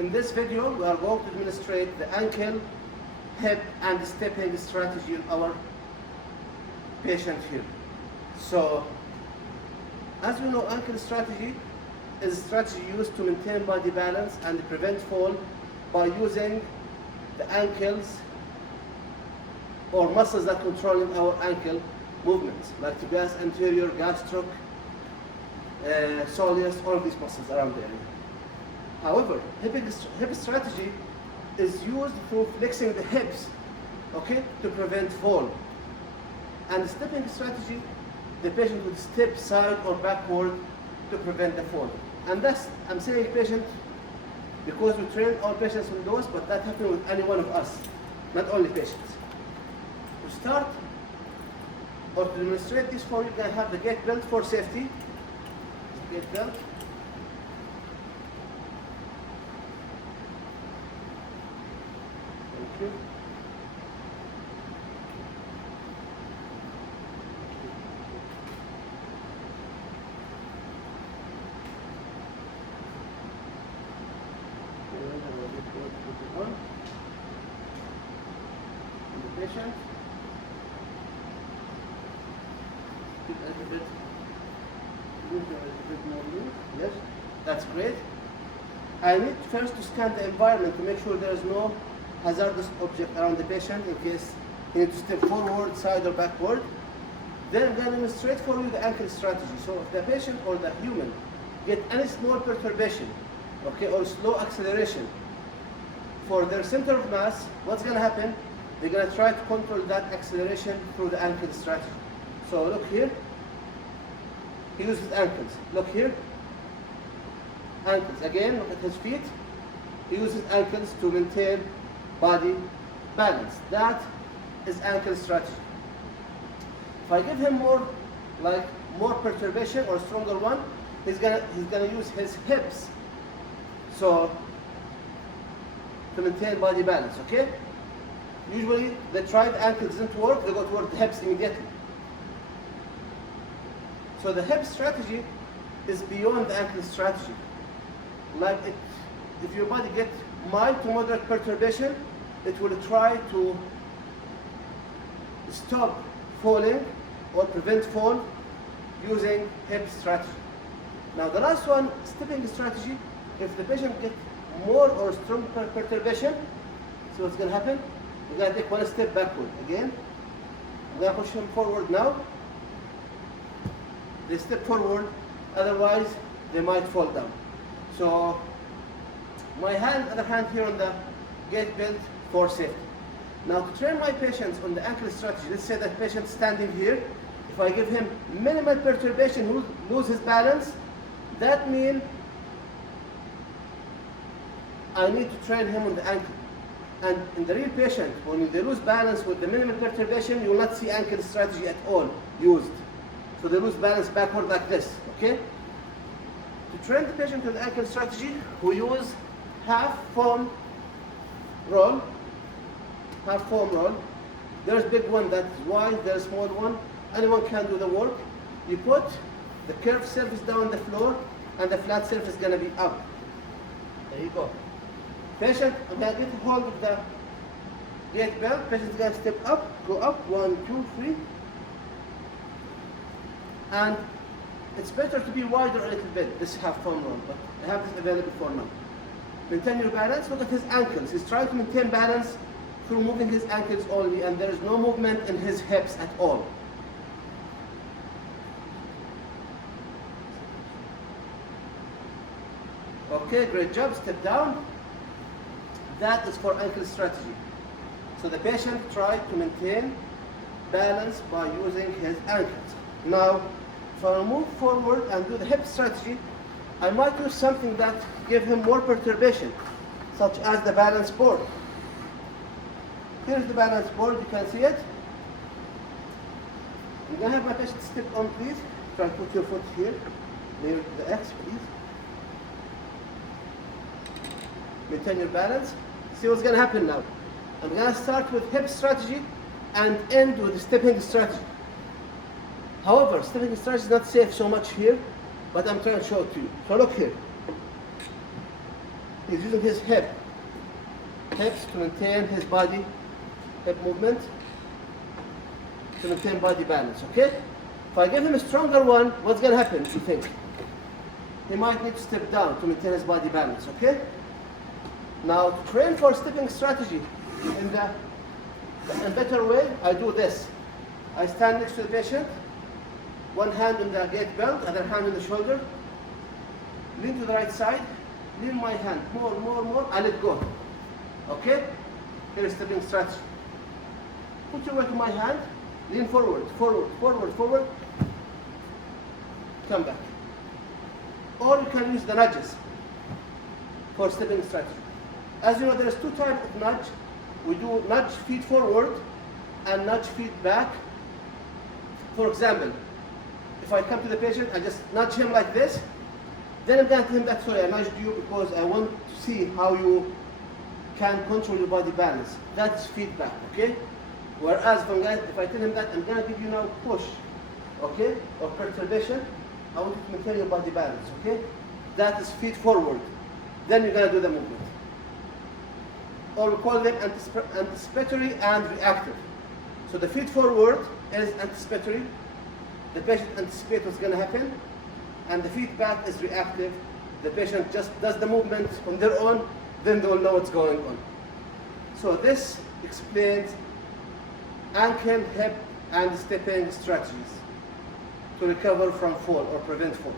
In this video, we are going to demonstrate the ankle, hip, and stepping strategy of our patient here. So, as we know, ankle strategy is a strategy used to maintain body balance and prevent fall by using the ankles or muscles that controlling our ankle movements, like tibialis anterior, gastroc, soleus, all these muscles around the area. However, hip strategy is used for flexing the hips, okay, to prevent fall. And stepping strategy, the patient would step side or backward to prevent the fall. And that's, I'm saying patient because we train all patients with those, but that happens with any one of us, not only patients. To start or to demonstrate this for you, can have the gait belt for safety. Gait belt. Thank you. The patient. A little bit more loose. Yes, that's great. I need first to scan the environment to make sure there is no hazardous object around the patient in case he needs to step forward, side, or backward. Then I'm going to demonstrate for you the ankle strategy. So if the patient or the human get any small perturbation, okay, or slow acceleration for their center of mass, what's going to happen? They're going to try to control that acceleration through the ankle strategy. So look here. He uses ankles. Look here. Ankles. Again, look at his feet. He uses ankles to maintain body balance. That is ankle strategy. If I give him more perturbation or stronger one, he's gonna use his hips. So to maintain body balance, okay? Usually they try the ankle doesn't work, they go toward the hips immediately. So the hip strategy is beyond the ankle strategy. If your body gets mild to moderate perturbation, it will try to stop falling or prevent fall using hip strategy. Now the last one, stepping strategy, if the patient gets more or strong perturbation, so what's going to happen? We're going to take one step backward. Again, I'm going to push him forward now. They step forward, otherwise they might fall down. So my other hand here on the gait belt for safety. Now to train my patients on the ankle strategy, let's say that patient standing here, if I give him minimal perturbation, he'll lose his balance. That means I need to train him on the ankle. And in the real patient, when they lose balance with the minimal perturbation, you will not see ankle strategy at all used. So they lose balance backward like this, okay? To train the patient on the ankle strategy, we use half foam roll. There's big one that's wide, there's small one. Anyone can do the work. You put the curved surface down the floor and the flat surface is gonna be up. There you go. Patient, I'm gonna get hold of the gait belt. Patient's gonna step up, go up, 1, 2, 3. And it's better to be wider a little bit, this half foam roll, but I have this available for now. Maintain your balance. Look at his ankles. He's trying to maintain balance through moving his ankles only, and there is no movement in his hips at all. Okay, great job. Step down. That is for ankle strategy. So the patient tried to maintain balance by using his ankles. Now, if I move forward and do the hip strategy, I might use something that gives him more perturbation, such as the balance board. Here's the balance board, you can see it. I'm going to have my patient step on, please. Try to put your foot here, near the X, please. Maintain your balance. See what's going to happen now. I'm going to start with hip strategy and end with stepping strategy. However, stepping strategy is not safe so much here, but I'm trying to show it to you. So look here. He's using his hips to maintain his body, hip movement, to maintain body balance, okay? If I give him a stronger one, what's gonna happen, you think? He might need to step down to maintain his body balance, okay? Now, to train for stepping strategy in a better way, I do this. I stand next to the patient, one hand on the gait belt, other hand on the shoulder, lean to the right side, lean my hand, more, I let go. Okay? Here's stepping strategy. Put your weight in my hand, lean forward, come back. Or you can use the nudges for stepping strategy. As you know, there's two types of nudge. We do nudge feet forward and nudge feet back. For example, if I come to the patient, I just nudge him like this, then I'm going to tell him that, sorry, I nudged you because I want to see how you can control your body balance. That's feedback, okay? Whereas if I tell him that, I'm going to give you now push, okay? Or perturbation, I want you to maintain your body balance, okay? That is feet forward. Then you're going to do the movement. Or we call them anticipatory and reactive. So the feet forward is anticipatory. The patient anticipates what's going to happen. And the feedback is reactive. The patient just does the movement on their own, then they'll know what's going on. So this explains ankle, hip, and stepping strategies to recover from fall or prevent fall.